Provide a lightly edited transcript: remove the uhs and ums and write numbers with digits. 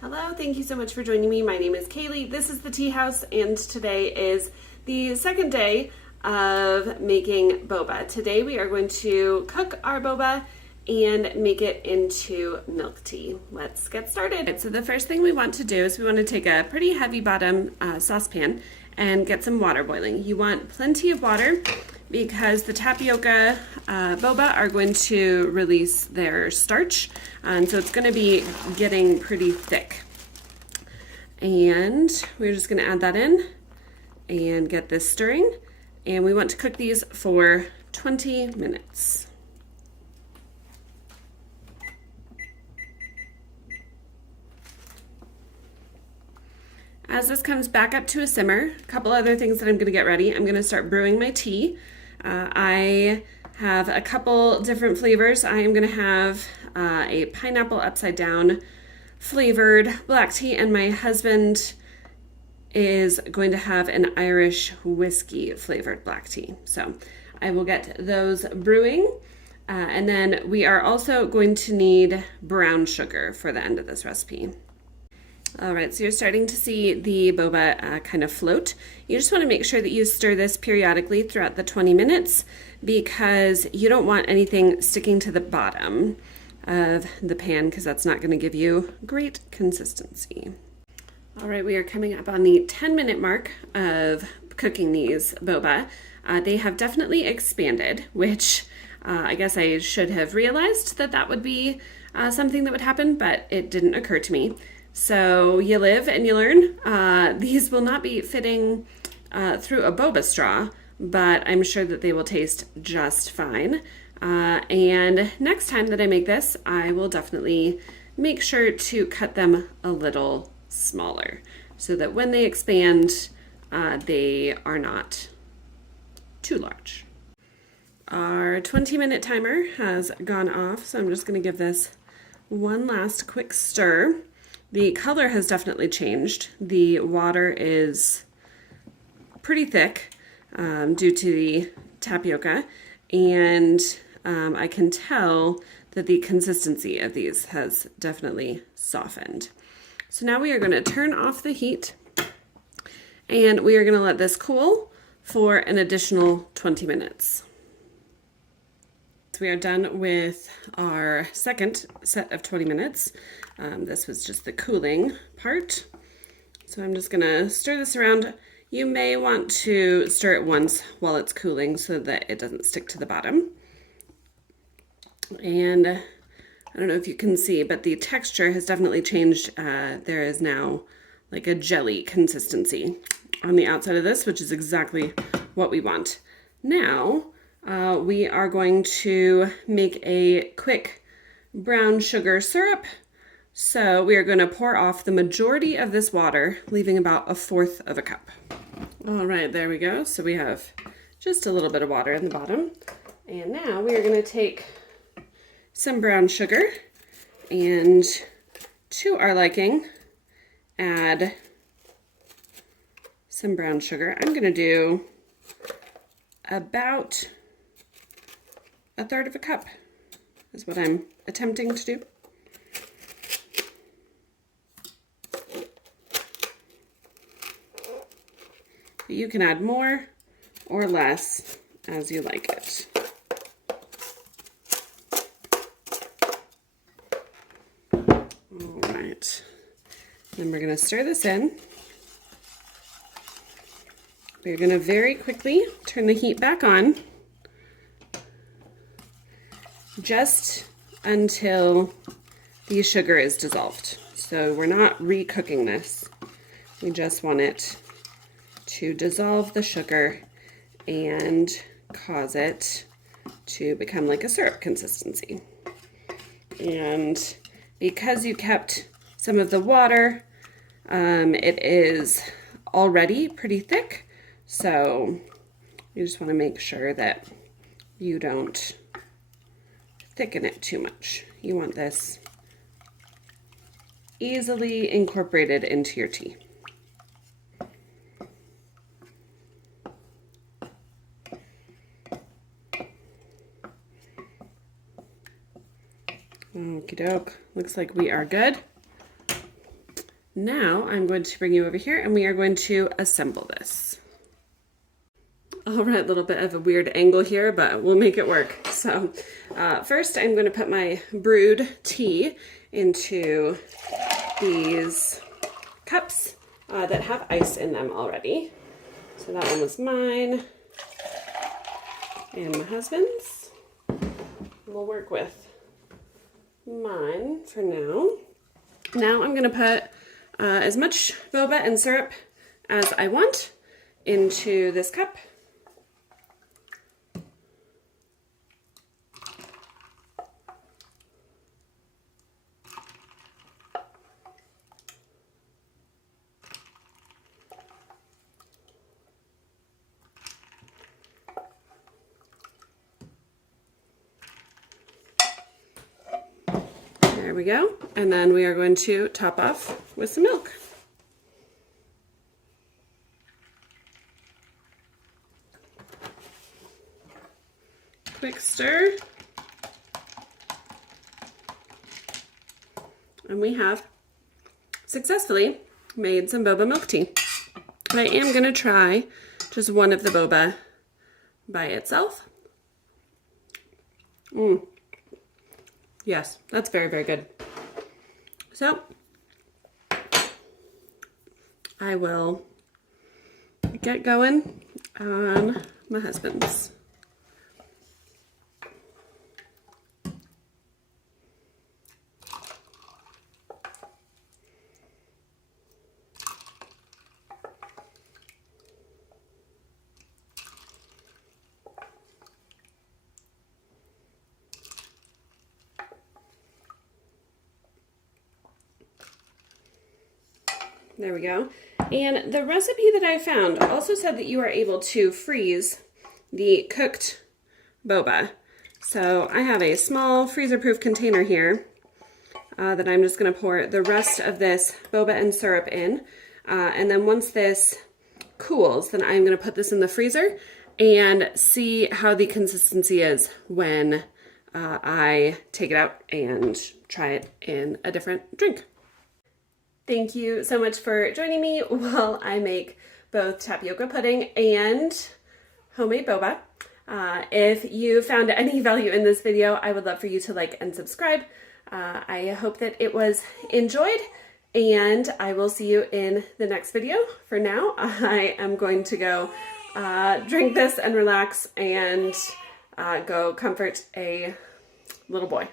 Hello, thank you so much for joining me. My name is Kaylee. This is the Tea House, and today is the second day of making boba. Today we are going to cook our boba and make it into milk tea. Let's get started. Right, so the first thing we want to do is we want to take a pretty heavy bottom saucepan and get some water boiling. You want plenty of water because the tapioca boba are going to release their starch, and so it's going to be getting pretty thick. And we're just going to add that in and get this stirring, and we want to cook these for 20 minutes. As this comes back up to a simmer, a couple other things that I'm going to get ready. I'm going to start brewing my tea. I have a couple different flavors. I am going to have a pineapple upside down flavored black tea, and my husband is going to have an Irish whiskey flavored black tea. So I will get those brewing. And then we are also going to need brown sugar for the end of this recipe. All right, so you're starting to see the boba kind of float. You just want to make sure that you stir this periodically throughout the 20 minutes because you don't want anything sticking to the bottom of the pan because that's not going to give you great consistency. All right, we are coming up on the 10-minute mark of cooking these boba. They have definitely expanded, which I guess I should have realized that would be something that would happen, but it didn't occur to me. So you live and you learn. These will not be fitting through a boba straw, but I'm sure that they will taste just fine. And next time that I make this, I will definitely make sure to cut them a little smaller so that when they expand, they are not too large. Our 20-minute timer has gone off, so I'm just going to give this one last quick stir. The color has definitely changed. The water is pretty thick due to the tapioca, and I can tell that the consistency of these has definitely softened. So now we are going to turn off the heat, and we are going to let this cool for an additional 20 minutes. We are done with our second set of 20 minutes. This was just the cooling part. So I'm just gonna stir this around. You may want to stir it once while it's cooling so that it doesn't stick to the bottom. And I don't know if you can see, but the texture has definitely changed. There is now like a jelly consistency on the outside of this, which is exactly what we want. Now, we are going to make a quick brown sugar syrup. So we are going to pour off the majority of this water, leaving about 1/4 of a cup. All right, there we go. So we have just a little bit of water in the bottom. And now we are going to take some brown sugar and, to our liking, add some brown sugar. I'm going to do about 1/3 of a cup is what I'm attempting to do. You can add more or less as you like it. All right, then we're going to stir this in. We're going to very quickly turn the heat back on just until the sugar is dissolved. So we're not re-cooking this. We just want it to dissolve the sugar and cause it to become like a syrup consistency. And because you kept some of the water, it is already pretty thick. So you just want to make sure that you don't thicken it too much. You want this easily incorporated into your tea. Okie doke. Looks like we are good. Now I'm going to bring you over here and we are going to assemble this. All right, a little bit of a weird angle here, but we'll make it work. So first I'm going to put my brewed tea into these cups that have ice in them already. So that one was mine and my husband's. We'll work with mine for now. Now I'm going to put as much boba and syrup as I want into this cup. There we go. And then we are going to top off with some milk. Quick stir. And we have successfully made some boba milk tea. I am going to try just one of the boba by itself. Yes, that's very, very good. So I will get going on my husband's. There we go. And the recipe that I found also said that you are able to freeze the cooked boba. So I have a small freezer-proof container here that I'm just going to pour the rest of this boba and syrup in. And then once this cools, then I'm going to put this in the freezer and see how the consistency is when I take it out and try it in a different drink. Thank you so much for joining me while I make both tapioca pudding and homemade boba. If you found any value in this video, I would love for you to like and subscribe. I hope that it was enjoyed, and I will see you in the next video. For now, I am going to go drink this and relax and go comfort a little boy.